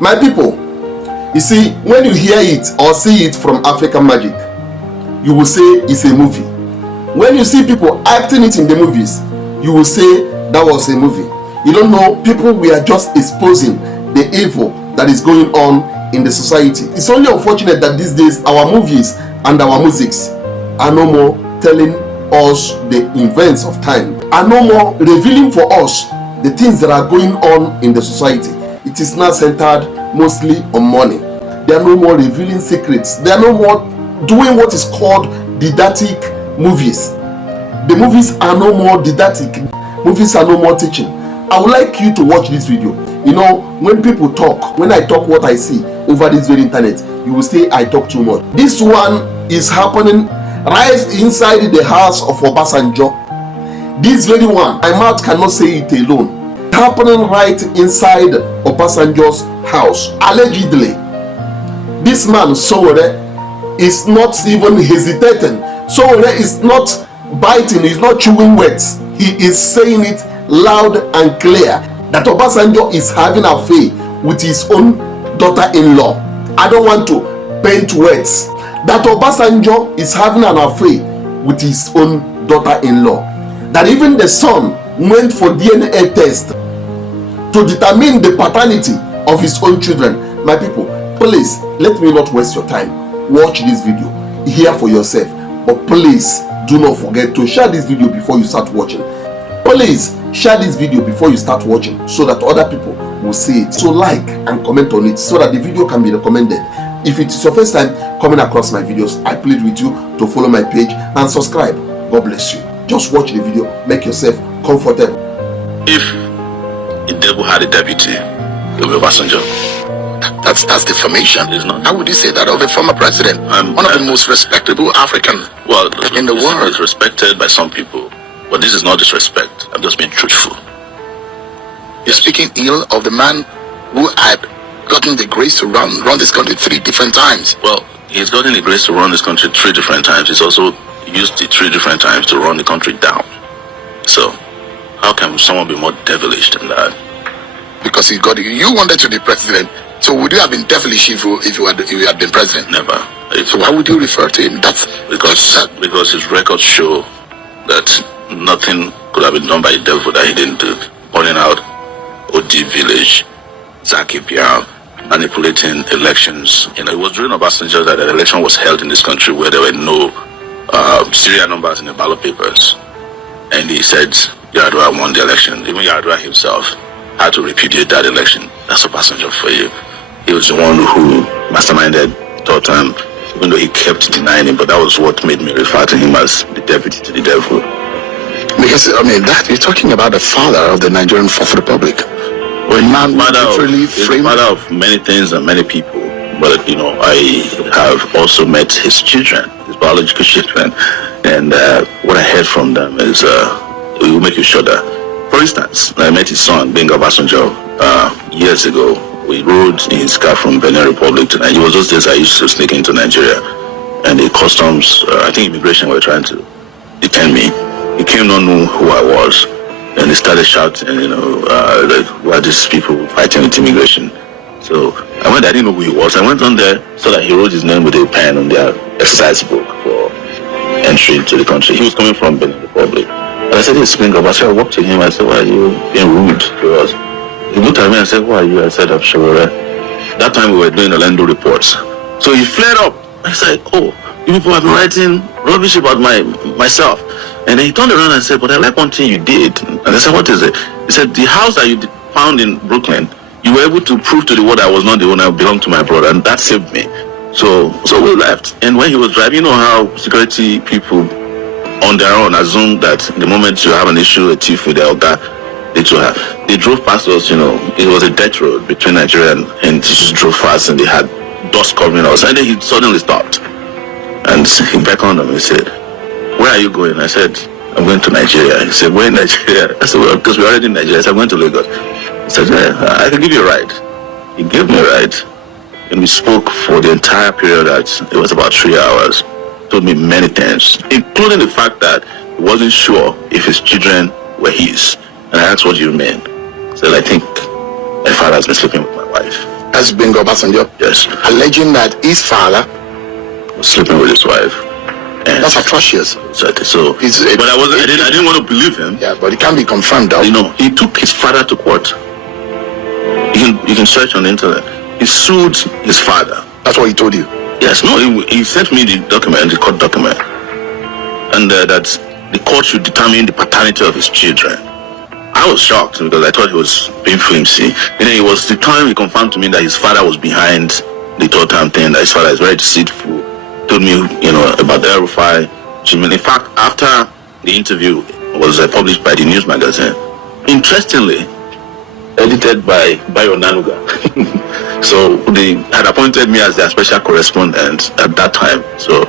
My people, you see, when you hear it or see it from African Magic, you will say it's a movie. When you see people acting it in the movies, you will say that was a movie. You don't know, people, we are just exposing the evil that is going on in the society. It's only unfortunate that these days our movies and our musics are no more telling us the events of time, are no more revealing for us the things that are going on in the society. It is now centered mostly on money. They are no more revealing secrets. They are no more doing what is called didactic movies. The movies are no more didactic. Movies are no more teaching. I would like you to watch this video. You know, when people talk, when I talk what I see over this very internet, you will say I talk too much. This one is happening right inside the house of Obasanjo. This very one, my mouth cannot say it alone. Happening right inside Obasanjo's house. Allegedly, this man Sowore is not even hesitating. Sowore is not biting, he's not chewing words. He is saying it loud and clear that Obasanjo is having an affair with his own daughter-in-law. I don't want to paint words. That Obasanjo is having an affair with his own daughter-in-law. That even the son went for DNA test to determine the paternity of his own children. My people, please let me not waste your time. Watch this video, hear for yourself, but please do not forget to share this video before you start watching. Please share this video before you start watching so that other people will see it. So like and comment on it so that the video can be recommended. If it is your first time coming across my videos, I plead with you to follow my page and subscribe. God bless you. Just watch the video, make yourself comfortable. If the devil had a deputy, it would be Obasanjo. That's defamation. It's not. How would you say that of a former president? One of the most respectable African in the world. It's respected by some people, but this is not disrespect. I'm just being truthful. You're speaking ill of the man who had gotten the grace to run this country 3 different times. Well, he's gotten the grace to run this country 3 different times. He's also used it 3 different times to run the country down. So, how can someone be more devilish than that? Because you wanted to be president. So would you have been devilish if you had been president? Never. So why would you refer to him? That's because his records show that nothing could have been done by the devil that he didn't do. Burning out OD Village, Zaki Piam, manipulating elections. You know, it was during Obasanjo that an election was held in this country where there were no serial numbers in the ballot papers. And he said Yar'Adua won the election. Even Yar'Adua himself had to repudiate that election. That's Obasanjo for you. He was the one who masterminded Totem, even though he kept denying him, but that was what made me refer to him as the deputy to the devil. Because, I mean, that you're talking about the father of the Nigerian Fourth Republic. Well, it's a matter of many things and many people. But, you know, I have also met his children, his biological children. And what I heard from them is, it will make you shudder. For instance, I met his son, Benga Obasanjo, years ago. We rode in his car from Benin Republic to Nigeria. It was those days I used to sneak into Nigeria. And the customs, I think immigration were trying to detain me. He came not know who I was. And they started shouting, you know, like, why are these people fighting with immigration? So I didn't know who he was. I went on there, so that he wrote his name with a pen on their exercise book for entry to the country. He was coming from Benin Republic. And I said, hey, Benga Obasanjo. I walked to him. I said, why are you being rude to us? He looked at me and said, who are you? I said, I'm Sowore. That time we were doing the Lendo reports. So he flared up. I said, oh, you people have been writing rubbish about myself. And then he turned around and said, but I like one thing you did. And I said, what is it? He said, the house that you found in Brooklyn, you were able to prove to the world I was not the owner, I belonged to my brother, and that saved me. So we left. And when he was driving, you know how security people on their own assume that the moment you have an issue, a thief with their guy, they drove past us, you know. It was a death road between Nigeria and he just drove fast, and they had dust covering us. And then he suddenly stopped. And he beckoned on me and said, where are you going? I said, I'm going to Nigeria. He said, where in Nigeria? I said, well, because we're already in Nigeria. I said, I'm going to Lagos. He said, yeah, I can give you a ride. He gave me a ride. And we spoke for the entire period. It was about 3 hours. Told me many things, including the fact that he wasn't sure if his children were his. And I asked, what do you mean? He said, I think my father has been sleeping with my wife. That's Bengo Obasanjo. Yes. Alleging that his father Was sleeping with his wife. And that's atrocious. so It's- but I didn't want to believe him. Yeah, but it can't be confirmed though. You know, he took his father to court. You can search on the internet. He sued his father. That's what he told you. Yes, no, he sent me the document, the court document, and that the court should determine the paternity of his children. I was shocked because I thought he was being flimsy. And then it was the time he confirmed to me that his father was behind the total thing, that his father is very deceitful. Told me, about the El-Rufai. In fact, after the interview was published by the news magazine, interestingly, edited by Bayo Nanuga. So they had appointed me as their special correspondent at that time. So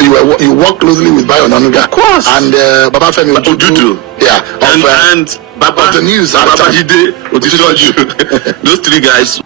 you work closely with Bayo Nanuga, of course, and Babafemi Ojuju. Yeah, and Baba of the news. Babajide Otishoju. Those three guys